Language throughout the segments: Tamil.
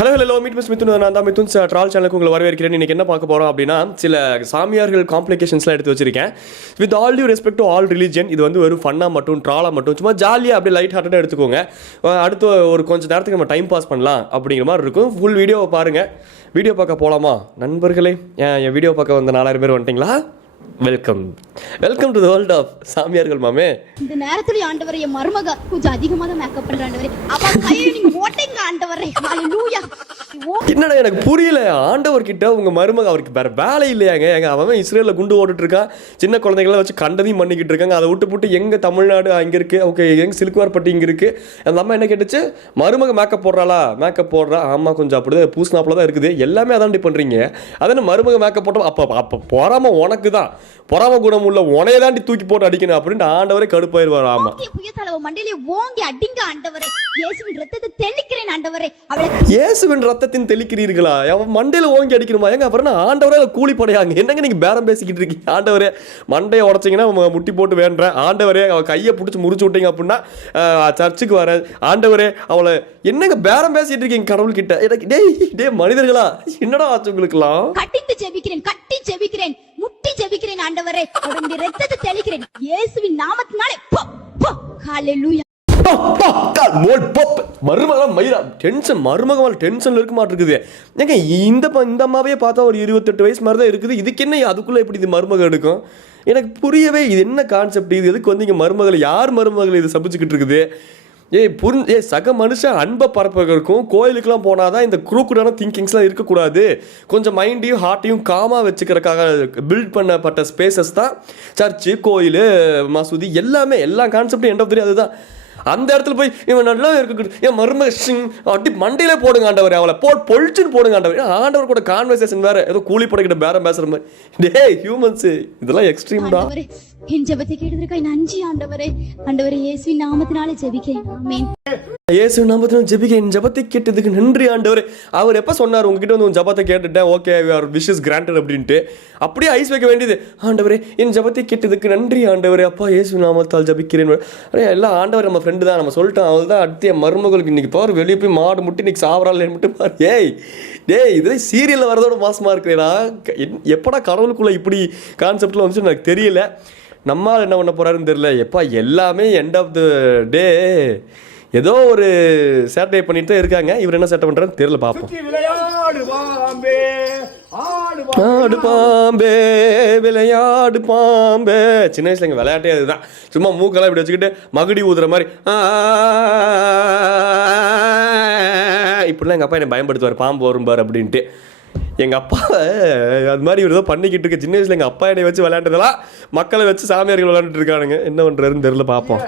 Hello meet miss Mithun. நான் தான் மிதுன் ட்ரால் சேனலுக்கு உங்களை வரவேற்கிறேன். இன்றைக்கி என்ன பார்க்க போகிறோம் அப்படின்னா, சில சாமியார்கள் காம்ப்ளிகேஷன்ஸ்லாம் எடுத்து வச்சிருக்கேன். With all due respect to all religion, இது வந்து ஒரு ஃபன்னாக மட்டும் ட்ராலாக மட்டும் சும்மா ஜாலியாக அப்படியே லைட் ஹார்ட்டடாக எடுத்துக்கோங்க. அடுத்து ஒரு கொஞ்சம் நேரத்துக்கு நம்ம டைம் பாஸ் பண்ணலாம் அப்படிங்கிற மாதிரி இருக்கும். ஃபுல் வீடியோவை பாருங்கள். வீடியோ பார்க்க போகலாமா நண்பர்களே? என் வீடியோ பார்க்க வந்த 4000 பேர் வந்துட்டிங்களா? Welcome to the world of சாமியார்கள் மாமே. இந்த நேரத்துல ஆண்டவரே, என் மருமக கொஞ்சம் அதிகமா தான் மேக்கப் பண்ற ஆண்டவரே. அவ கையை நீங்க ஓட்டிங்க ஆண்டவரே. ஹalleluya. என்னடா எனக்கு புரியல. ஆண்டவர்கிட்ட உங்க மருமக அவருக்கு வேற வேலை இல்லையாங்க? எங்க அவன் இஸ்ரேலில் குண்டு ஓட்டுட்டு இருக்கான். சின்ன குழந்தைங்களாம் வச்சு கண்டதையும் பண்ணிக்கிட்டு இருக்காங்க. அதை விட்டு எங்க தமிழ்நாடு அங்கே இருக்கு, ஓகே, எங்க சிலுக்குவார்பட்டி இங்கே இருக்கு. அந்த அம்மா என்ன கேட்டுச்சு, மருமக மேக்கப் போடுறாளா? மேக்கப் போடுறா. ஆமா, கொஞ்சம் அப்படி பூசினாப்புல தான் இருக்குது. எல்லாமே அதாண்டி பண்றீங்க. அதான மருமக மேக்கப் போட்டோம். அப்போ போறாம உனக்கு தான் பொறாம குணம் உள்ள உனைய தாண்டி தூக்கி போட்டு அடிக்கணும் அப்படின்ட்டு ஆண்டவரே கடுப்பாயிருவார். ஆமா, புயத்தளவு மண்டையிலே ஓங்கி அடிங்க ஆண்டவரே. இயேசுவின் ரத்தத்தை தெளிக்கிறேன் ஆண்டவரே. இயேசுவின் ரத்தத்தின் தெளிக்கிறீர்களா? அவன் மண்டையில ஓங்கி அடிக்கணுமா? ஏங்க அப்புறம் ஆண்டவரே கூலி படையாங்க. என்னங்க நீங்க பேரம் பேசிக்கிட்டு இருக்கீங்க? ஆண்டவரே மண்டையை உடச்சிங்கன்னா முட்டி போட்டு வேண்டேன். ஆண்டவரே அவ கையை பிடிச்சி முறிச்சு விட்டீங்க அப்படின்னா சர்ச்சுக்கு வர. ஆண்டவரே அவளை என்னங்க பேரம் பேசிட்டு இருக்கீங்க கடவுள் கிட்ட? எனக்கு டே மனிதர்களா, என்னடா ஆச்சு உங்களுக்குலாம்? கட்டி ஜெபிக்கிறேன், முட்டி ஜெபிக்கிறேன் ஆண்டவரே. அவருடைய ரத்தத்தை தெளிக்கிறேன் இயேசுவின் நாமத்தினாலே. ஹalleluya. மருமகமால் டென்ஷன்ல இருக்க மாட்டிருக்குது. ஏங்க இந்த அம்மாவே பார்த்தா ஒரு 28 வயசு மாதிரி தான் இருக்குது. இதுக்கு என்ன அதுக்குள்ள எப்படி இது மருமக எடுக்கும்? எனக்கு புரியவே. இது என்ன கான்செப்ட்? இது எதுக்கு வந்து இங்க மருமகள், யார் மருமகள் இது சபிச்சுக்கிட்டு இருக்குது? சக மனுஷன் அன்பை பரப்புறதுக்கும் கோயிலுக்கெல்லாம் போனாதான் இந்த குரூக்குடான திங்கிங்ஸ்லாம் இருக்கக்கூடாது. கொஞ்சம் மைண்டையும் ஹார்ட்டையும் காமாக வச்சுக்கிறதுக்காக பில்ட் பண்ணப்பட்ட ஸ்பேசஸ் தான் சர்ச்சு, கோயில், மசூதி, எல்லா கான்செப்டும் எண்ட் ஆஃப் தி அதுதான். அந்த இடத்துல போய் இவன் நல்லா இருக்கு, என் மருமக அப்படி மண்டையிலே போடுங்க ஆண்டவர், அவளை பொழிச்சுன்னு போடுங்க ஆண்டவர். ஆண்டவர் கூட கான்வர்சேஷன் வேற, ஏதோ கூலி படைக்கிட்ட பேரம் பேசுற மாதிரி. டே ஹியூமன்ஸ், இதெல்லாம் எக்ஸ்ட்ரீம் தான். என் ஜெபத்தை கேட்டதற்காக நன்றி ஆண்டவரே. ஆண்டவரே இயேசுவின் நாமத்தினாலே ஜெபிக்கிறேன். ஆமென். இயேசுவின் நாமத்தினாலே ஜெபிக்கிறேன். என் ஜெபத்தை கேட்டதுக்கு நன்றி ஆண்டவரே. அவர் எப்போ சொன்னார் உங்ககிட்ட வந்து உன் ஜெபத்தை கேட்டுட்டேன், ஓகே யுவர் விஷஸ் கிராண்டட் அப்படின்ட்டு? அப்படியே ஐஸ் வைக்க வேண்டியது. ஆண்டவரே என் ஜெபத்தை கேட்டதுக்கு நன்றி ஆண்டவரே. அப்பா இயேசுவின் நாமத்தால் ஜெபிக்கிறேன். எல்லாம் ஆண்டவர் நம்ம ஃப்ரெண்டு தான், நம்ம சொல்லிட்டோம். அவள் தான் அடுத்த மருமகளுக்கு இன்னைக்கு பாரு வெளியே போய் மாடு முட்டி இன்னைக்கு சாவறாள் மட்டும் பாரு. டேய் இது சீரியலில் வரதோட மாசமாக இருக்கிறேடா. எப்படா கடவுளுக்குள்ள இப்படி கான்செப்டில் வந்துச்சு எனக்கு தெரியல. நம்மால் என்ன பண்ண போறாருன்னு தெரியல. எப்பா எல்லாமே எண்ட் ஆஃப் த டே ஏதோ ஒரு சேட்டை பண்ணிட்டு தான் இருக்காங்க. இவர் என்ன சேட்டை பண்றாருன்னு தெரியல. பார்ப்போம். ஆடு பாம்பே விளையாடு பாம்பே. சின்ன வயசுல எங்க விளையாட்டே அதுதான். சும்மா மூக்கெல்லாம் இப்படி வச்சுக்கிட்டு மகுடி ஊதுற மாதிரி இப்படிலாம் எங்க அப்பா என்னை பயன்படுத்துவார், பாம்பு வரும் பார் அப்படின்ட்டு. எங்கள் அப்பா அது மாதிரி இவர் தான் பண்ணிக்கிட்டு இருக்க. சின்ன வயசில் எங்கள் அப்பா என்னை வச்சு விளையாண்டதெல்லாம் மக்களை வச்சு சாமியார்கள் விளையாண்டுட்டு இருக்கானுங்க. என்ன பண்ணுறாருன்னு தெரியல. பார்ப்போம்.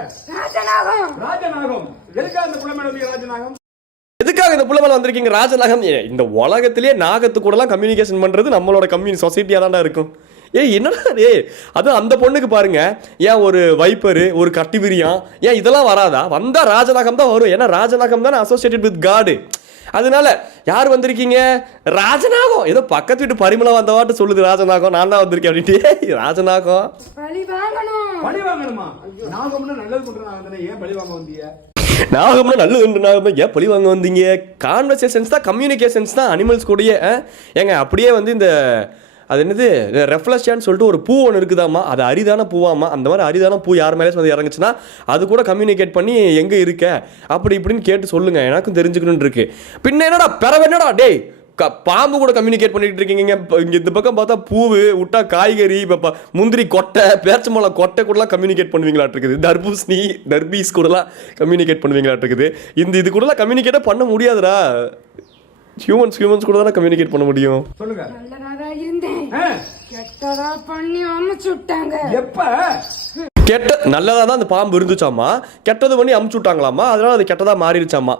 எதுக்காக இந்த புள்ள மேலே வந்திருக்கீங்க? ராஜநாகம். இந்த உலகத்திலேயே நாகத்து கூடலாம் கம்யூனிகேஷன் பண்ணுறது நம்மளோட சொசைட்டியாக தான்டா இருக்கும். என்னடா அதுவும் அந்த பொண்ணுக்கு பாருங்க, ஏன் ஒரு வைப்பரு, ஒரு கட்டிவிரியான், ஏன் இதெல்லாம் வராதா? வந்தால் ராஜநாகம் தான் வரும். ஏன்னா ராஜநாகம் தானே அசோசியேட்டட் வித் காடு. அதனால யார் வந்திருக்கீங்க? ராஜநாகம். ஏதோ பக்கத்து வீட்டு பரிமளம் வந்தவாட்டு சொல்லுது ராஜநாகம். நான் தான் வந்திருக்கேன் அப்படின்ட்டு. ராஜநாகம் நாகம்னா நல்லது. நாகம் ஏன் பழி வாங்க வந்தீங்க? கான்வர்சேஷன்ஸ் தான், கம்யூனிகேஷன்ஸ் தான் அனிமல்ஸ் கூடயே. ஏங்க அப்படியே வந்து இந்த அது என்னது ரெஃப்ளஷான்னு சொல்லிட்டு ஒரு பூ ஒன்று இருக்குதாம்மா, அது அரிதான பூவாம்மா. அந்த மாதிரி அரிதான பூ யார் மேலே வந்து இறங்குச்சுன்னா அது கூட கம்யூனிகேட் பண்ணி எங்கே இருக்க அப்படி இப்படின்னு கேட்டு சொல்லுங்க, எனக்கும் தெரிஞ்சுக்கணும்னு இருக்கு. பின்ன என்னடா பிறவை என்னடா டேய் பாம்பு கூட கம்யூனிகேட் பண்ணிட்டு இருக்கீங்க. இங்கே இந்த பக்கம் பார்த்தா பூவு விட்டா காய்கறி, இப்போ முந்திரி கொட்டை, பேச்சம்பழம் கொட்டை கூடலாம் கம்யூனிகேட் பண்ணுவீங்களாட்டு இருக்குது. தர்பூசணி தர்பீஸ் கூடலாம் கம்யூனிகேட் பண்ணுவீங்களாட்டு இருக்குது. இது கூடலாம் கம்யூனிகேட்டே பண்ண முடியாதுடா. ஹியூமன்ஸ் கூட தானே கம்யூனிகேட் பண்ண முடியும். சொல்லுங்க. நல்லதா தான் அந்த பாம்பு இருந்துச்சாமா, கெட்டது பண்ணி அமுச்சு விட்டாங்களாமா. அதனால அது கெட்டதா மாறிடுச்சாமா.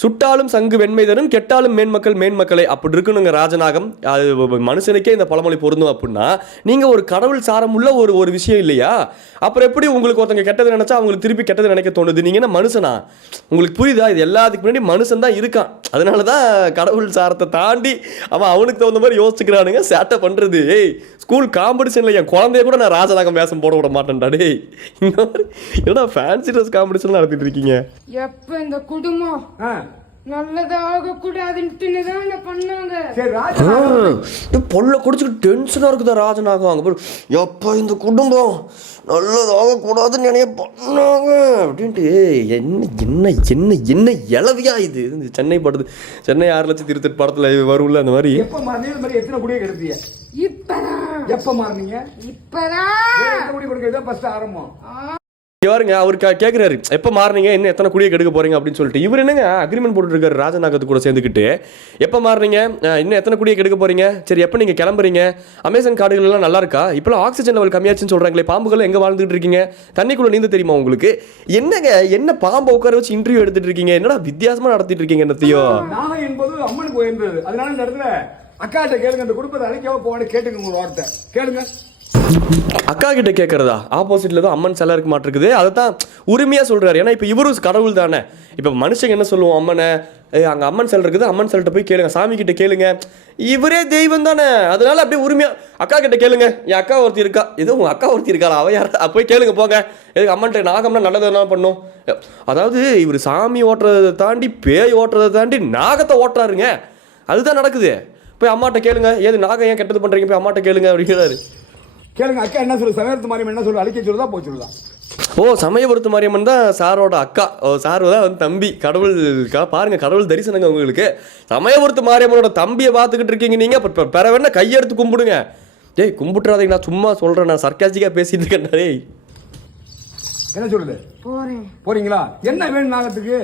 சுட்டாலும் சங்கு வெண்மை தரும், கெட்டாலும் மேன்மக்களே அப்படி இருக்கணுங்க ராஜநாகம். அது மனுஷனுக்கே இந்த பழமொழி பொருந்தும். அப்படின்னா நீங்க ஒரு கடவுள் சாரம் உள்ள ஒரு விஷயம் இல்லையா? அப்புறம் எப்படி உங்களுக்கு ஒருத்தங்க கெட்டது நினைச்சா அவங்களுக்கு திருப்பி கெட்டது நினைக்க தோணுது? நீங்க என்ன மனுஷனா? உங்களுக்கு புரியுதா? இது எல்லாத்துக்கு முன்னாடி மனுஷன் தான் இருக்கான். அதனாலதான் கடவுள் சாரத்தை தாண்டி அவனுக்கு தகுந்த மாதிரி யோசிச்சுக்கிறானுங்க, சேட்டை பண்றது. ஸ்கூல் காம்படிஷன்ல என் குழந்தைய கூட நான் ராஜநாகம் வேஷம் போட விட மாட்டேன்டா. டே இந்த மாதிரி என்னடா ஃபேன்சி ட்ரெஸ் காம்படிஷன் நடத்திட்டு இருக்கீங்க? எப்ப இந்த குடும்பம் நல்லதாக கூடாதுன்னு தான் பண்ணாங்க. சரி ராஜா பொல்ல குடிச்சுட்டு டென்ஷனாக இருக்குதா ராஜநாகம் அங்கே போய் எப்போ இந்த குடும்பம் நல்லதாக கூடாதுன்னு நினைய பண்ணாங்க அப்படின்ட்டு என்ன என்ன என்ன என்ன இளவியா இது இந்த சென்னை படத்து சென்னை 6,28,000 படத்தில் வரும்ல அந்த மாதிரி. எப்ப மாறினீங்க? இந்த மாதிரி எத்தனை குடியை கெடுத்தீங்க? இப்பதான் எப்ப மாறினீங்க? இப்பதான் எத்தனை குடி கொடுக்கறது ஃபர்ஸ்ட் ஆரம்பம்? இங்க பாருங்க அவர் கேட்குறாரு எப்போ மாறினீங்க இன்னும் எத்தனை குடியை கெடுக்க போறீங்க அப்படின்னு சொல்லிட்டு. இவர் என்னங்க அக்ரிமெண்ட் போட்டுருக்காரு ராஜநாகத்து கூட சேர்ந்துக்கிட்டு எப்போ மாறினீங்க இன்னும் எத்தனை குடியை கெடுக்க போறீங்க, சரி எப்போ நீங்கள் கிளம்புறீங்க, அமேசான் காடுகள் எல்லாம் நல்லா இருக்கா, இப்போலாம் ஆக்சிஜன் லெவல் கம்மியாச்சுன்னு சொல்றாங்களே, பாம்புகள் எங்கே வாழ்ந்துட்டு இருக்கீங்க, தண்ணிக்குள்ள நீந்த தெரியுமா உங்களுக்கு, என்னங்க என்ன பாம்பை உட்கார வச்சு இன்டர்வியூ எடுத்துட்டு இருக்கீங்க, என்னடா வித்தியாசமா நடத்திட்டு இருக்கீங்க என்னத்தையும். நாகம் என்பது அம்மனுக்கு உயர்ந்தது. அதனால இந்த இடத்துல அக்காட்ட கேளுங்க, இந்த குடும்பத்தை அழைக்கவா போவான்னு கேட்டுங்க, ஒரு வார்த்தை கேளுங்க. அக்கா கிட்ட கேட்கறதா ஆப்போசிட்ல தான் அம்மன் சிலை இருக்க மாட்டிருக்குது. அதை தான் உரிமையா சொல்றாரு. ஏன்னா இப்போ இவரும் கடவுள் தானே. இப்போ மனுஷங்க என்ன சொல்லுவோம், அம்மனை அங்கே அம்மன் சிலை இருக்குது, அம்மன் சிலைட்ட போய் கேளுங்க, சாமி கிட்ட கேளுங்க, இவரே தெய்வம் தானே. அதனால அப்படியே உரிமையா அக்கா கிட்ட கேளுங்க. என் அக்கா ஒருத்தி இருக்கா, ஏதோ உங்க அக்கா ஒருத்தி இருக்கா, அவ யார் போய் கேளுங்க போங்க. எதுக்கு அம்மன்ட்ட நாகம்னா நல்லது என்ன பண்ணும். அதாவது இவர் சாமி ஓட்டுறதை தாண்டி பேய் ஓட்டுறதை தாண்டி நாகத்தை ஓட்டுறாருங்க. அதுதான் நடக்குது. போய் அம்மாட்ட கேளுங்க, ஏது நாகம் ஏன் கெட்டது பண்றீங்க, போய் அம்மாட்ட கேளுங்க அப்படிங்கிறாரு. கேளுங்க அக்கா என்ன சொல்லு, சமயத்து மாரியம்மன் என்ன சொல்லு, அழிக்க சொல்லுதா போச்சுடா. ஓ சமயபுரத்து மாரியம்மன் தான் சாரோட அக்கா. ஓ சார் தான் வந்து தம்பி. கடவுள் பாருங்க, கடவுள் தரிசனங்க உங்களுக்கு. சமயபுரத்து மாரியம்மனோட தம்பியை பார்த்துக்கிட்டு இருக்கீங்க நீங்க. பெற வேணா கையெடுத்து கும்பிடுங்க. ஏய் கும்பிட்டுறாதீங்க, நான் சும்மா சொல்றேன், நான் சர்க்காஸ்டிக்கா பேசிட்டு இருக்கேன். டேய் என்ன சொல்லுது? போறேன். போறீங்களா? என்ன வேணும் நாகத்துக்கு?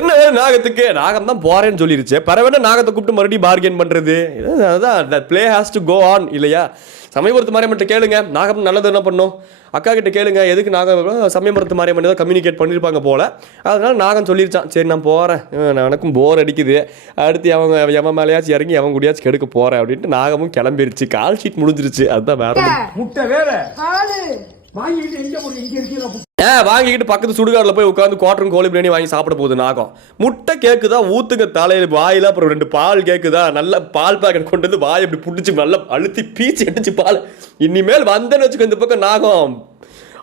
என்ன வேணும் நாகத்துக்கு? நாகம் தான் போறேன்னு சொல்லிருச்சு. பரவாயில்ல நாகத்தை கூப்பிட்டு மறுபடியும் பார்கெயின் பண்றது. அதான் play has to go on இல்லையா. சமயபுரத்து மாரியம்மன் கேளுங்க, நாகம் நல்லது என்ன பண்ணும். அக்கா கிட்ட கேளுங்க, எதுக்கு நாகம் சமயபுரத்து மாரியம்மன் தான் கம்யூனிகேட் பண்ணியிருப்பாங்க போல. அதனால நாகம் சொல்லிருச்சான், சரி நான் போகிறேன், எனக்கும் போர் அடிக்குது, அடுத்து அவங்க எவன் மேலேயாச்சும் இறங்கி எவன் கூடயாச்சும் கெடுக்க போகிறேன் அப்படின்ட்டு நாகமும் கிளம்பிருச்சு. கால் ஷீட் முடிஞ்சிருச்சு. அதுதான் வேற முட்டை வேற பாலு வாங்கிட்டு எங்க போறீங்க? இங்க இருக்கீங்க. வாங்கிக்கிட்டு பக்கத்து சுடுகாட்டில் போய் உட்காந்து குவாட்டரும் கோழி பிரியாணி வாங்கி சாப்பிட போகுது நாகம். முட்டை கேட்குதா, ஊத்துங்க தலையில வாயில, அப்புறம் 2 பால் கேட்குதா, நல்ல பால் பாக்கெட் கொண்டு வந்து வாயை அப்படி பிடிச்சி நல்லா அழுத்தி பீச்சு எடுத்து பால். இனிமேல் வந்தேன்னு வச்சுக்கோ இந்த பக்கம் நாகம்,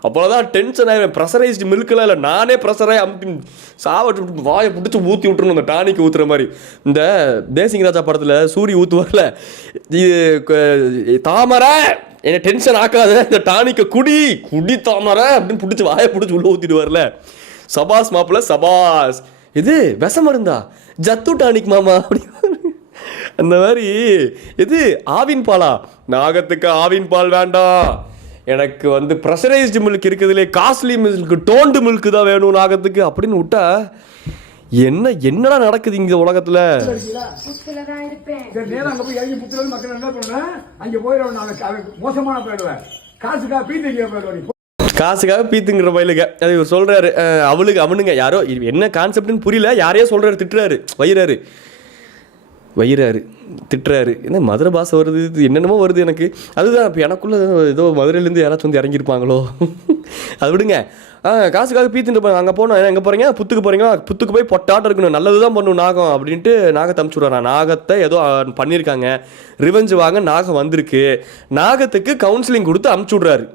அப்போதான் டென்ஷன் ஆகிடும். ப்ரெஷரைஸ்டு மில்கெல்லாம் இல்லை, நானே ப்ரெஷராக அமுத்தி சாப்பிட்டு வாயை பிடிச்சி ஊற்றி விட்டுருணும். இந்த டானிக்கு ஊற்றுற மாதிரி. இந்த தேசிங் ராஜா படத்தில் சூரி ஊற்றுவார்ல, இது தாமரை என்ன டென்ஷன் ஆக்காத, இந்த டானிக்க குடி தாமரை அப்படின்னு பிடிச்சி வாயை பிடிச்சி உள்ள ஊற்றிடுவார்ல. சபாஸ் மாப்பிள்ள சபாஸ், இது விஷம் மருந்தா, ஜத்து டானிக் மாமா அப்படி அந்த மாதிரி. இது ஆவின் பாலா, நாகத்துக்கு ஆவின் பால் வேண்டாம், எனக்கு வந்து ப்ரெஷரைஸ்டு மில்க் இருக்குதுலே காஸ்ட்லி மில்க் டோண்டு மில்க் தான் வேணும் நாகத்துக்கு அப்படின்னு விட்டா என்னடா நடக்குது இங்க உலகத்துல. புத்துலதான் இருப்பேன். நேரம் அங்க போய் இறங்கி புத்துல மக்கள் என்ன பண்ணுவேன், அங்க போயிடுவேன். நான் மோசமான போயிடுவேன், காசுக்காக பீத்திங்க போயிடுவேன். காசுக்காக பீத்துங்கிற பயிலுங்க அது இவர் சொல்றாரு. அவனுங்க யாரோ என்ன கான்செப்ட்னு புரியல, யாரையோ சொல்றாரு, திட்டுறாரு, வயிறாரு திட்டுறாரு. என்ன மதுரை பாசை வருது, இது என்னென்னமோ வருது எனக்கு. அதுதான் இப்போ எனக்குள்ள ஏதோ மதுரையிலேருந்து யாராச்சும் வந்து இறங்கியிருப்பாங்களோ. அது விடுங்க. காசுக்காக பீத்துட்டு போய் அங்கே போனோம். எங்கே போகிறீங்க? புத்துக்கு போகிறீங்களா? புத்துக்கு போய் பொட்டாட்டம் இருக்கணும், நல்லது தான் பண்ணணும் நாகம் அப்படின்ட்டு நாகத்தை அமுச்சு விட்றான். நாகத்தை ஏதோ பண்ணியிருக்காங்க, ரிவெஞ்சு வாங்க நாகம் வந்திருக்கு, நாகத்துக்கு கவுன்சிலிங் கொடுத்து அமுச்சு விட்றாரு.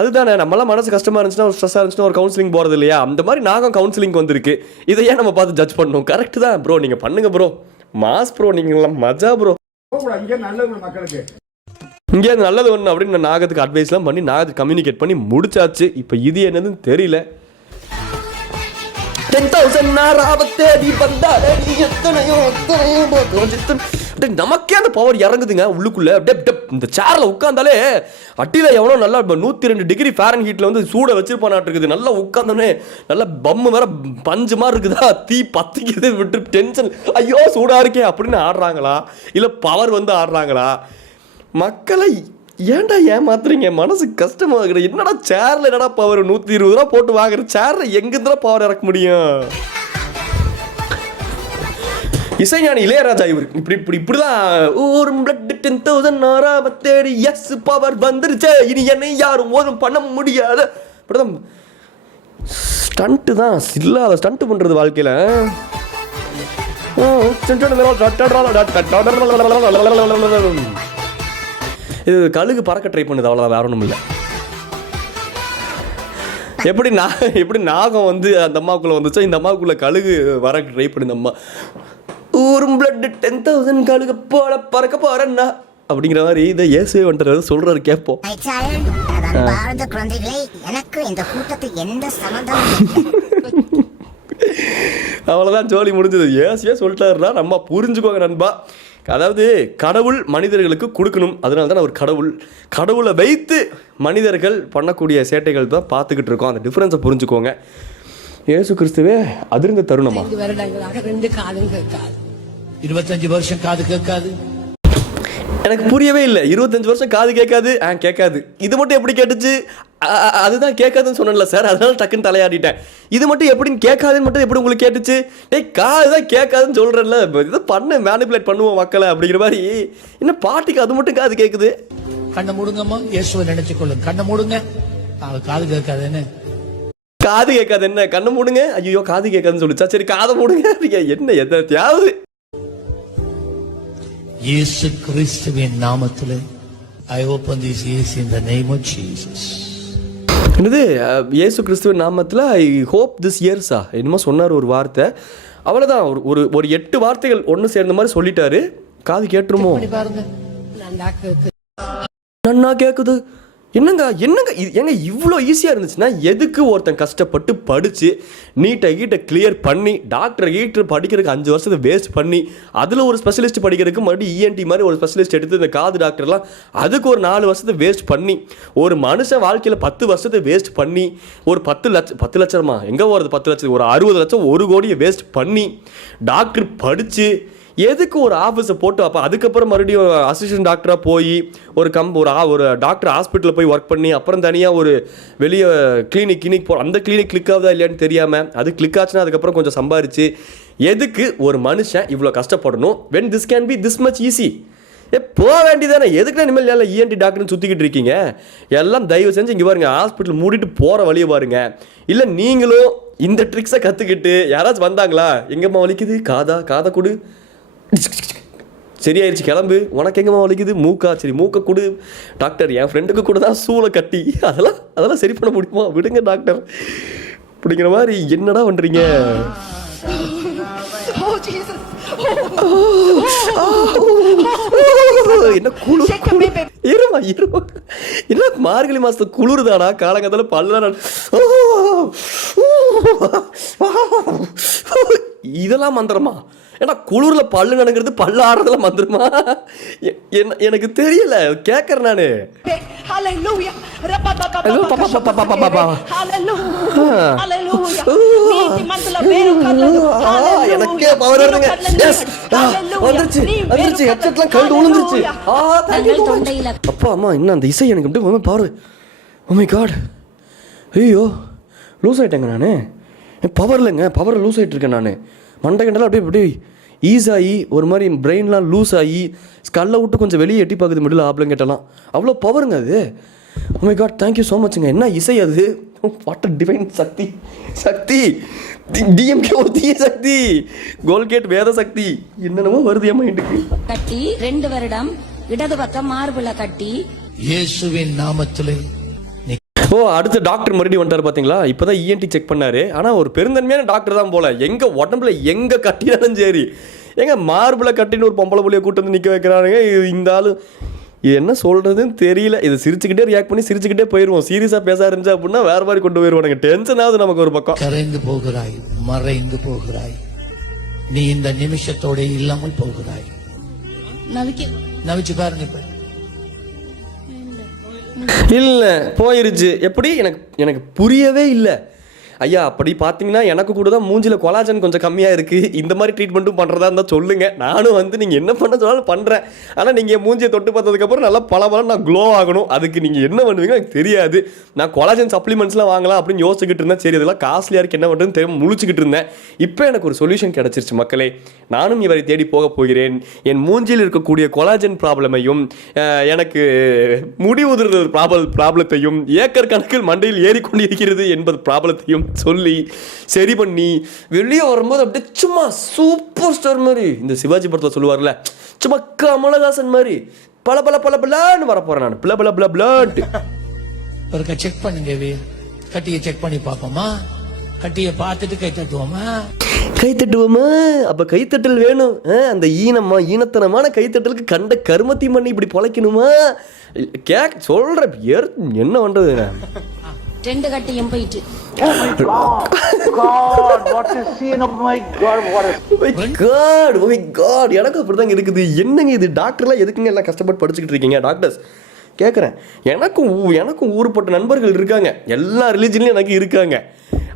அதுதானே, நம்மளாம் மனசு கஷ்டமாக இருந்துச்சுன்னா, ஒரு ஸ்ட்ரெஸ்ஸாக இருந்துச்சுன்னா ஒரு கவுன்சிலிங் போகிறது இல்லையா, அந்த மாதிரி நாகம் கவுன்சிலிங் வந்திருக்கு. இதை ஏன் நம்ம பார்த்து ஜட்ஜ் பண்ணணும்? கரெக்டு தான் ப்ரோ, நீங்கள் பண்ணுங்க ப்ரோ, மாஸ் ப்ரோ, நீங்களாம் மஜா ப்ரோ. இங்கே நல்லது மக்களுக்கு, இங்கே நல்லது ஒன்று அப்படின்னு நான் நாகத்துக்கு அட்வைஸ்லாம் பண்ணி நாகத்துக்கு கம்யூனிகேட் பண்ணி முடிச்சாச்சு. இப்போ இது என்னதுன்னு தெரியல. 10,000 நாராவத்தேடி வந்தாலே நீ எத்தனையோ நமக்கே அந்த பவர் இறங்குதுங்க உள்ளுக்குள்ள. இந்த சேர்ல உட்காந்தாலே அட்டில எவனோ நல்லா 102 டிகிரி ஃபாரன்ஹீட்ல வந்து சூட வச்சிருப்பானாட்டு இருக்குது. நல்லா உட்காந்தோன்னே நல்லா பம்மு வேற பஞ்சு மாதிரி இருக்குதா, தீ பத்திக்குது, விட்டு டென்ஷன், ஐயோ சூடா இருக்கே அப்படின்னு ஆடுறாங்களா, இல்ல பவர் வந்து ஆடுறாங்களா? மக்களை ஏன்டா ஏமாத்துறீங்க? மனசு கஷ்டமா இருக்குது. என்னடா சேர்ல என்னடா பவர், 120 ரூபா போட்டு வாங்குற சேர்ல எங்கிருந்தா பவர் இறக்க முடியும்? இசைஞானி இளையராஜா இவர் இப்படிதான் ஒரு பிளட் 10,000 நாராவத்தேடி எஸ் பவர் வந்துருச்சு, இனி என்னை யாரும் ஒன்றும் பண்ண முடியாது. இப்படிதான் ஸ்டண்ட்டு தான் இல்லாத ஸ்டண்ட் பண்றது வாழ்க்கையில. இது கழுகு பறக்க ட்ரை பண்ணுது, அவ்வளோதான், வேற ஒன்றும் இல்லை. எப்படி நாகம் வந்து அந்த அம்மாவுக்குள்ள வந்துச்சோ இந்த அம்மாவுக்குள்ள கழுகு வர ட்ரை பண்ணி இந்த அம்மா ஊரும் பிளட் 10,000 கழுகு போல பறக்க போறேன்னா அப்படிங்கிற மாதிரி இதை இயேசுவே வந்துட்டு சொல்றாரு கேட்போம். பாரத குழந்தைகளே, எனக்கு இந்த கூட்டத்துக்கு எந்த சம்பந்தமும் அவ்வளோதான், ஜோலி முடிஞ்சது. ஏசுவே சொல்லிட்டாருன்னா நம்ம புரிஞ்சுக்கோங்க நண்பா. அதாவது கடவுள் மனிதர்களுக்கு கொடுக்கணும், அதனால தான் அவர் கடவுளை வைத்து மனிதர்கள் பண்ணக்கூடிய சேட்டைகள் தான் பார்த்துக்கிட்டு இருக்கோம். அந்த டிஃப்ரென்ஸை புரிஞ்சுக்கோங்க. இயேசு கிறிஸ்துவே அதிர்ந்த தருணமா 5 வருடங்களாக 2 காதும் கேட்காது, 25 வருஷம் காது கேட்காது. எனக்கு புரியவே இல்லை. 25 வருஷம் காது கேட்காது, கேட்காது. இது மட்டும் எப்படி கேட்டுச்சு? அதுதான் கேட்காதுன்னு சொன்னேன்ல சார், அதனால டக்குன்னு தலையாடிட்டேன். இது மட்டும் எப்படின்னு கேட்காதுன்னு மட்டும் எப்படி உங்களுக்கு கேட்டுச்சு? காது தான் கேட்காதுன்னு சொல்கிறேன்ல, இதை பண்ண மேனிப்புலேட் பண்ணுவோம் மக்களை அப்படிங்கிற மாதிரி. என்ன பாட்டுக்கு அது மட்டும் காது கேட்குது? கண்ணை மூடுங்கம்மா, இயேசுவை நினைச்சு கொள்ளுங்க. கண்ணை மூடுங்க, காது கேட்காதுன்னு. காது கேட்காது என்ன? கண்ணை மூடுங்க. ஐயோ காது கேட்காதுன்னு சொல்லிச்சா, சரி காதை மூடுங்க. என்ன எதாவது இயேசு கிறிஸ்துவின் நாமத்திலே I open this ears in the name of Jesus. என்னது இயேசு கிறிஸ்துவின் நாமத்தில் ஐ ஹோப் திஸ் இயர்ஸா என்னமோ சொன்னார் ஒரு வார்த்தை. அவ்வளோதான், ஒரு 8 வார்த்தைகள் ஒன்று சேர்ந்த மாதிரி சொல்லிட்டாரு. காது கேட்டுருமோ? பாருங்க, நன்னா கேட்குது. என்னங்க ஏங்க இவ்வளோ ஈஸியாக இருந்துச்சுன்னா எதுக்கு ஒருத்தன் கஷ்டப்பட்டு படித்து நீட்டை கிளியர் பண்ணி டாக்டர் படிக்கிறதுக்கு 5 வருஷத்தை வேஸ்ட் பண்ணி அதில் ஒரு ஸ்பெஷலிஸ்ட் படிக்கிறதுக்கு மறுபடியும் இஎன்டி மாதிரி ஒரு ஸ்பெஷலிஸ்ட் எடுத்து இந்த காது டாக்டர்லாம் அதுக்கு ஒரு 4 வருஷத்தை வேஸ்ட் பண்ணி ஒரு மனுஷன் வாழ்க்கையில் 10 வருஷத்தை வேஸ்ட் பண்ணி ஒரு 10 லட்சமா எங்கே போகிறது 10 லட்சம் ஒரு 60 லட்சம் 1 கோடியை வேஸ்ட் பண்ணி டாக்டர் படித்து எதுக்கு ஒரு ஆஃபீஸை போட்டு அப்போ அதுக்கப்புறம் மறுபடியும் அசிஸ்டன்ட் டாக்டராக போய் ஒரு டாக்டர் ஹாஸ்பிட்டலில் போய் ஒர்க் பண்ணி அப்புறம் தனியாக ஒரு வெளியே கிளினிக் அந்த கிளினிக் கிளிக் ஆகுதா இல்லையான்னு தெரியாமல் அது கிளிக் ஆச்சுன்னா அதுக்கப்புறம் கொஞ்சம் சம்பாரிச்சு எதுக்கு ஒரு மனுஷன் இவ்வளோ கஷ்டப்படணும்? when this can be this much easy. போக வேண்டியதானே, எதுக்குன்னா இனிமேல் எல்லாம் இஎன்டி டாக்டர்னு சுற்றிக்கிட்டு இருக்கீங்க? எல்லாம் தயவு செஞ்சு இங்கே பாருங்க, ஹாஸ்பிட்டல் மூடிட்டு போகிற வழியை பாருங்க. இல்லை நீங்களும் இந்த ட்ரிக்ஸை கற்றுக்கிட்டு யாராச்சும் வந்தாங்களா, எங்கம்மா வலிக்குது, காதை கொடு, சரியாயிருச்சு கிளம்பு, உனக்கு எங்கம்மா வலிக்குது, மூக்கா, சரி மூக்கை கொடு டாக்டர், என் ஃப்ரெண்டுக்கு கூட தான் சூளை கட்டி அதெல்லாம் சரி பண்ண முடியுமா, விடுங்க டாக்டர் அப்படிங்கிற மாதிரி என்னடா பண்ணுறீங்க? என்ன இருமா என்ன மார்கழி மாசத்து குளிர்தானா, காலங்காலத்தில் பல்லாம் இதெல்லாம் மந்திரமா? ஏன்னா குளிர்ல பல்லு நடக்கிறது பல்லு ஆடுறதுல மந்திரமா? எனக்கு தெரியல, கேட்கறேன் நானு. எனக்கே பவர் வருதுங்க. வந்துருச்சு ஹெட்செட்லாம் கழண்டு விழுந்துருச்சு. அப்பா அம்மா இன்னும் அந்த இசை எனக்கு அப்படியே பவர். ஓ மை காட், ஐயோ லூஸ் ஆகிட்டேங்க நான். பவர் இல்லைங்க, பவர் லூஸ் ஆகிட்டு இருக்கேன் நான். மண்டை கண்டெல்லாம் அப்படியே ஈஸாகி ஒரு மாதிரி பிரெயின்லாம் லூஸ் ஆகி ஸ்கல்லை விட்டு கொஞ்சம் வெளியே எட்டி பார்க்குது மிடில் ஆப்லாம் கேட்டலாம். அவ்வளோ பவருங்க அது. Oh my God, thank you so மச்சுங்க. என்ன இசை அது, வாட் டிவைன் சக்தி டிஎம்கே ஒத்திய சக்தி, கோல்கேட் வேத சக்தி, என்னென்னமோ வருது என் மைண்டுக்கு. கட்டி 2 வருடம் இடது பக்கம் மார்புல கட்டி இயேசுவின் நாமத்திலே. ஓ அடுத்த டாக்டர் மறுபடியும் வந்துட்டார் பார்த்தீங்களா? இப்போ தான் இஎன்டி செக் பண்ணார். ஆனால் ஒரு பெருந்தன்மையான டாக்டர் தான் போல. எங்கே உடம்புல எங்கே கட்டினாலும் சரி, எங்க மார்பில் கட்டின்னு ஒரு பொம்பளை புள்ளைய கூட்டு வந்து நிற்க வைக்கிறானுங்க. இந்த ஆளு இது என்ன சொல்கிறதுன்னு தெரியல. இது சிரிச்சுக்கிட்டே ரியாக்ட் பண்ணி சிரிச்சுக்கிட்டே போயிடுவோம். சீரியஸாக பேச ஆரம்பிச்சா அப்படின்னா வேறு மாதிரி கொண்டு போயிடுவானுங்க. டென்ஷன் ஆகுது நமக்கு ஒரு பக்கம். கரைந்து போகிறாய், மறைந்து போகிறாய், நீ இந்த நிமிஷத்தோட இல்லாமல் போகிறாய். நவிச்சு பாருங்க. இப்ப இல்லை போயிருச்சு. எப்படி எனக்கு புரியவே இல்லை ஐயா. அப்படி பார்த்தீங்கன்னா எனக்கு கூட தான் மூஞ்சில் கொலாஜன் கொஞ்சம் கம்மியாக இருக்குது. இந்த மாதிரி ட்ரீட்மெண்ட்டும் பண்ணுறதா இருந்தால் சொல்லுங்கள். நானும் வந்து நீங்கள் என்ன பண்ண சொன்னாலும் பண்ணுறேன். ஆனால் நீங்கள் மூஞ்சியை தொட்டு பார்த்ததுக்கப்புறம் நல்லா பலபலம் நான் க்ளோ ஆகணும். அதுக்கு நீங்கள் என்ன பண்ணுவீங்க எனக்கு தெரியாது. நான் கொலாஜன் சப்ளிமெண்ட்ஸ்லாம் வாங்கலாம் அப்படின்னு யோசிச்சுக்கிட்டு இருந்தேன். சரி இதெல்லாம் காஸ்ட்லியாக இருக்குது, என்ன பண்ணுறதுன்னு தெரியாமல் முழிச்சுக்கிட்டு இருந்தேன். இப்போ எனக்கு ஒரு சொல்யூஷன் கிடச்சிருச்சு மக்களே. நானும் இவரை தேடி போக போகிறேன். என் மூஞ்சியில் இருக்கக்கூடிய கொலாஜன் ப்ராப்ளமையும் எனக்கு முடி உதிர்றது ப்ராப்ளத்தையும் ஏக்கர் கணக்கில் மண்டையில் ஏறிக்கொண்டிருக்கிறது என்பது ப்ராப்ளத்தையும் சொல்லி சரி பண்ணி வெளியே வரும்போது அப்படியே சும்மா சூப்பர் ஸ்டார் மாதிரி, இந்த சிவாஜி படத்தில் சொல்லுவார்ல, சும்மா கமலஹாசன் மாதிரி பல பல பல பலான்னு வர போறேன் நான். பல பல பல பலான்ட்டு செக் பண்ணுங்க. கட்டியை செக் பண்ணி பார்ப்போமா? கட்டியை பார்த்துட்டு கை தட்டுவோமா? கைத்தட்டுவோமா? அப்ப கைத்தட்டல் வேணும். அந்த ஈனத்தனமான கைத்தட்டலுக்கு கண்ட கருமத்தி பண்ணி இப்படி பொழைக்கணுமா? சொல்ற என்ன பண்றது? 2 கட்டியும் போயிட்டு எனக்கு அப்படிதாங்க இருக்குது. என்னங்க இது? டாக்டர்லாம் எதுக்குங்க எல்லாம் கஷ்டப்பட்டு படிச்சுக்கிட்டு இருக்கீங்க? டாக்டர்ஸ் கேட்குறேன். எனக்கும் ஊருப்பட்ட நண்பர்கள் இருக்காங்க, எல்லா ரிலீஜன்லையும் எனக்கு இருக்காங்க.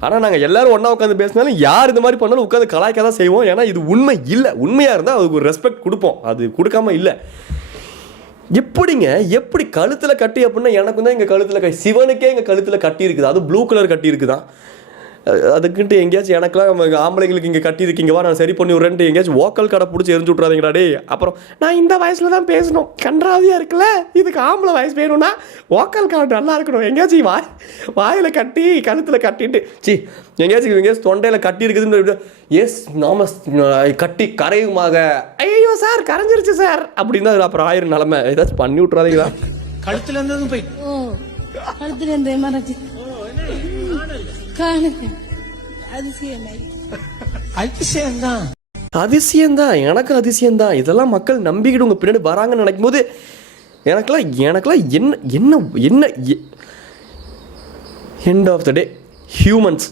ஆனால் நாங்கள் எல்லாரும் ஒன்றா உட்காந்து பேசினாலும் யார் இந்த மாதிரி பண்ணாலும் உட்காந்து கலாய்க்க தான் செய்வோம். ஏன்னா இது உண்மை இல்லை. உண்மையாக இருந்தால் அதுக்கு ஒரு ரெஸ்பெக்ட் கொடுப்போம், அது கொடுக்காம இல்லை. எப்படி கழுத்தில் கட்டி அப்படின்னா எனக்கும் தான் எங்கள் கழுத்தில் சிவனுக்கே எங்கள் கழுத்தில் கட்டி இருக்குது. அது ப்ளூ கலர் கட்டி இருக்குதான். அதுக்குன்ட்டு எங்கேயாச்சும் எனக்குலாம் ஆம்பளைங்களுக்கு இங்கே கட்டி இருக்கீங்கவா, நான் சரி பண்ணி விட்றேன்ட்டு எங்கேயாச்சும் ஓக்கல் கடை பிடிச்சி எரிஞ்சு விட்றாதீங்கடா டே. அப்புறம் நான் இந்த வயசில் தான் பேசணும், கன்றாவியாக இருக்குல்ல, இதுக்கு ஆம்பளை வயசு வேணும்னா ஓக்கல் கார்டு நல்லா இருக்கணும். எங்கேயாச்சும் வாயில் கட்டி கழுத்தில் கட்டிட்டு எங்கேயாச்சும் தொண்டையில் கட்டி இருக்குதுன்னு எஸ் நாம கட்டி கரையுமாக, ஐயோ சார் கரைஞ்சிருச்சு சார் அப்படின்னு தான் அப்புறம் ஆயிரம் நிலமை. ஏதாச்சும் பண்ணி விட்றாதீங்களா? கழுத்துல இருந்ததும் போய் கழுத்துல இருந்து மறைச்சு அதிசயம்தான், எனக்கு அதிசயம்தான். இதெல்லாம் மக்கள் நம்பிக்கிட்டு உங்க பின்னாடி வராங்கன்னு நினைக்கும் போது எனக்கெல்லாம் என்ன end of the day humans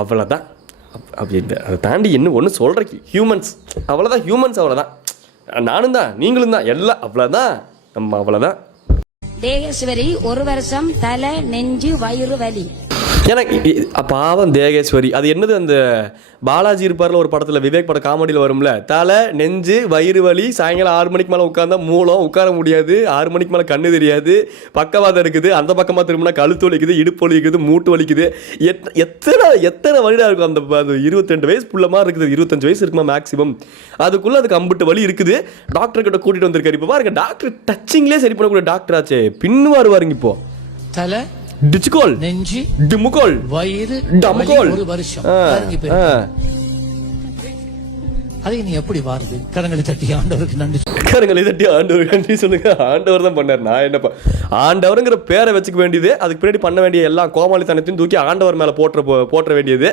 அவ்வளோதான். அதை தாண்டி என்ன ஒன்று சொல்கிறக்கு ஹியூமன்ஸ் அவ்வளோதான். ஹியூமன்ஸ் அவ்வளோதான். நானும் தான், நீங்களும் தான், எல்லாம் அவ்வளோதான். நம்ம அவ்வளோதான். தேகேஸ்வரி 1 வருஷம் தலை நெஞ்சு வயிறு வலி. எனக்கு பாவம் தேகேஸ்வரி. அது என்னது, அந்த பாலாஜி இருப்பார்ல ஒரு படத்தில், விவேக் படம் காமெடியில் வரும்ல, தலை நெஞ்சு வயிறு வலி, சாயங்காலம் 6 மணிக்கு மேலே உட்காந்தா மூலம் உட்கார முடியாது, 6 மணிக்கு மேலே கண்ணு தெரியாது, பக்கவாதம் இருக்குது, அந்த பக்கமாக திரும்பினா கழுத்து வலிக்குது, இடுப்பு வலிக்குது, மூட்டு வலிக்குது. எத்தனை வலிடா இருக்கும்? அந்த 22 வயசு புள்ளமாக இருக்குது, 25 வயசு இருக்குமா மேக்ஸிமம். அதுக்குள்ளே அதுக்கு அம்பிட்டு வலி இருக்குது. டாக்டர் கிட்ட கூட்டிகிட்டு வந்திருக்காரு. இப்போ பாருங்க, டாக்டர் டச்சிங்லேயே சரி பண்ணக்கூடிய டாக்டர் ஆச்சே. பின்னு வருவாருங்க இப்போ. தலை டிச்சுகோல் நெஞ்சு டிமுகோல் வயிறு டமுகோல் 1 வருஷம் அதை நீ எப்படி வாருது? கரங்களை தட்டி ஆண்டவருக்கு நன்றி. கரங்களை தட்டி ஆண்டவருக்கு நன்றி சொல்லுங்க. ஆண்டவர் தான் பண்ணார், நான் என்னப்பா. ஆண்டவருங்கிற பேரை வச்சுக்க வேண்டியது, அதுக்கு பின்னாடி பண்ண வேண்டிய எல்லா கோமாளித்தனத்தையும் தூக்கி ஆண்டவர் மேலே போற்ற வேண்டியது.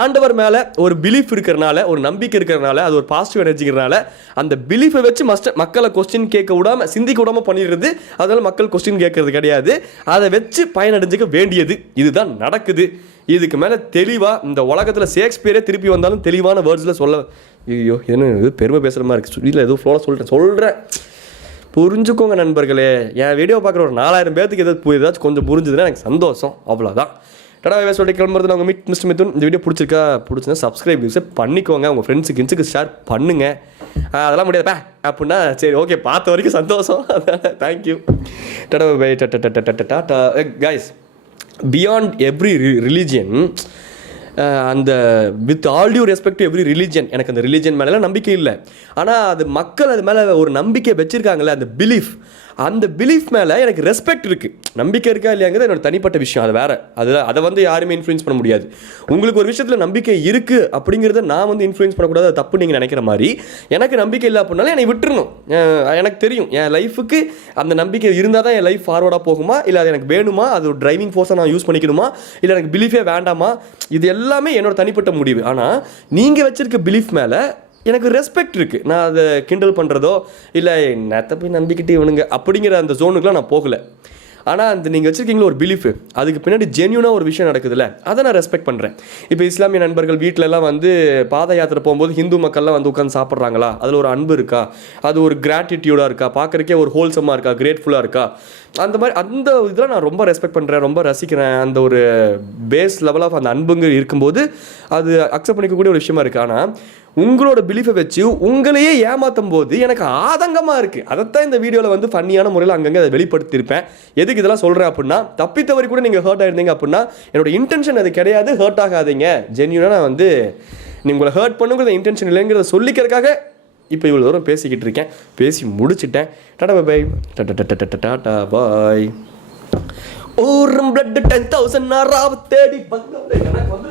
ஆண்டவர் மேலே ஒரு பிலீஃப் இருக்கிறனால, ஒரு நம்பிக்கை இருக்கிறனால, அது ஒரு பாசிட்டிவ் எனர்ஜிங்கிறனால அந்த பிலீஃபை வச்சு மக்களை கொஸ்டின் கேட்க விடாம, சிந்திக்க விடாம பண்ணிடுறது. அதனால மக்கள் கொஸ்டின் கேட்கறது கிடையாது, அதை வச்சு பயனடைஞ்சிக்க வேண்டியது. இதுதான் நடக்குது. இதுக்கு மேலே தெளிவாக இந்த உலகத்தில் ஷேக்ஸ்பியரே திருப்பி வந்தாலும் தெளிவான வேர்ட்ஸில் சொல்ல, ஐயோ என்ன இது பெருமை பேசுகிற மாதிரி இருக்குது. இல்லை ஏதோ ஃப்ளோவில் சொல்கிறேன், புரிஞ்சுக்கோங்க நண்பர்களே. என் வீடியோ பார்க்குற ஒரு 4000 பேர்த்துக்கு ஏதாச்சும் கொஞ்சம் புரிஞ்சுதுன்னா எனக்கு சந்தோஷம், அவ்வளோதான். டடாவே சொல்லி கிளம்புறது நாங்கள் மிஸ்டர் மிதுன். இந்த வீடியோ பிடிச்சிருந்தா சப்ஸ்கிரைப் பண்ணிக்கோங்க, உங்கள் ஃப்ரெண்ட்ஸுக்கு ஷேர் பண்ணுங்கள். அதெல்லாம் முடியாதுப்பா அப்படின்னா சரி, ஓகே, பார்த்த வரைக்கும் சந்தோஷம். அதனால் தேங்க்யூ. டடாவே tata guys. Beyond every religion, அந்த with all due respect to every religion, எனக்கு அந்த ரிலீஜன் மேலே நம்பிக்கை இல்லை. ஆனால் அது மக்கள் அது மேலே ஒரு நம்பிக்கை வச்சுருக்காங்கல்ல, அந்த பிலீஃப் மேலே எனக்கு ரெஸ்பெக்ட் இருக்குது. நம்பிக்கை இருக்கா இல்லையாங்கிறது என்னோட தனிப்பட்ட விஷயம், அது வேறு. அதை வந்து யாருமே இன்ஃப்ளூயன்ஸ் பண்ண முடியாது. உங்களுக்கு ஒரு விஷயத்தில் நம்பிக்கை இருக்குது அப்படிங்கிறத நான் வந்து இன்ஃப்ளூயன்ஸ் பண்ணக்கூடாது, அது தப்பு நீங்கள் நினைக்கிற மாதிரி. எனக்கு நம்பிக்கை இல்லை அப்படின்னாலும் என்னை விட்டுறணும். எனக்கு தெரியும் என் லைஃபுக்கு அந்த நம்பிக்கை இருந்தால் தான் என் லைஃப் ஃபார்வர்டாக போகுமா, இல்லை அது எனக்கு வேணுமா, அது ஒரு டிரைவிங் ஃபோர்ஸாக நான் யூஸ் பண்ணிக்கணுமா, இல்லை எனக்கு பிலீஃபே வேண்டாமா, இது எல்லாமே என்னோட தனிப்பட்ட முடிவு. ஆனால் நீங்கள் வச்சுருக்க பிலீஃப் மேலே எனக்கு ரெஸ்பெக்ட் இருக்குது. நான் அதை கிண்டல் பண்ணுறதோ இல்லை என்னத்தை போய் நம்பிக்கிட்டு இவனுங்க அப்படிங்கிற அந்த ஜோனுக்குலாம் நான் போகலை. ஆனால் அந்த நீங்கள் வச்சுருக்கீங்களா ஒரு பிலீஃபு, அதுக்கு பின்னாடி ஜென்யூனாக ஒரு விஷயம் நடக்குதுல்ல, அதை நான் ரெஸ்பெக்ட் பண்ணுறேன். இப்போ இஸ்லாமிய நண்பர்கள் வீட்டிலலாம் வந்து பாத யாத்திரை போகும்போது ஹிந்து மக்கள்லாம் வந்து உட்காந்து சாப்பிட்றாங்களா, அதில் ஒரு அன்பு இருக்கா, அது ஒரு கிராட்டிடியூடாக இருக்கா, பார்க்குறக்கே ஒரு ஹோல்சமாக இருக்கா, கிரேட்ஃபுல்லாக இருக்கா, அந்த மாதிரி அந்த இதெல்லாம் நான் ரொம்ப ரெஸ்பெக்ட் பண்ணுறேன், ரொம்ப ரசிக்கிறேன். அந்த ஒரு பேஸ் லெவல் ஆஃப் அந்த அன்புங்க இருக்கும்போது அது அக்செப்ட் பண்ணிக்கக்கூடிய ஒரு விஷயமா இருக்குது. ஆனால் உங்களோட பிலீஃபை வச்சு உங்களையே ஏமாற்றும் போது எனக்கு ஆதங்கமாக இருக்குது. அதைத்தான் இந்த வீடியோவில் வந்து ஃபன்னியான முறையில் அங்கங்கே அதை வெளிப்படுத்தியிருப்பேன். எதுக்கு இதெல்லாம் சொல்கிறேன் அப்படின்னா, தப்பித்தவரை கூட நீங்கள் ஹர்ட் ஆயிருந்தீங்க அப்படின்னா என்னோட இன்டென்ஷன் அது கிடையாது, ஹர்ட் ஆகாதீங்க. ஜென்யூனாக நான் வந்து உங்களை ஹர்ட் பண்ணுங்கிற இன்டென்ஷன் இல்லைங்கிறத சொல்லிக்கிறதுக்காக இப்போ இவ்வளோ தூரம் பேசிக்கிட்டு இருக்கேன். பேசி முடிச்சுட்டேன். டாடா பாய். டாடா பாய். ஒரு பிளட் 10,000 தேடி வந்து எனக்கு வந்து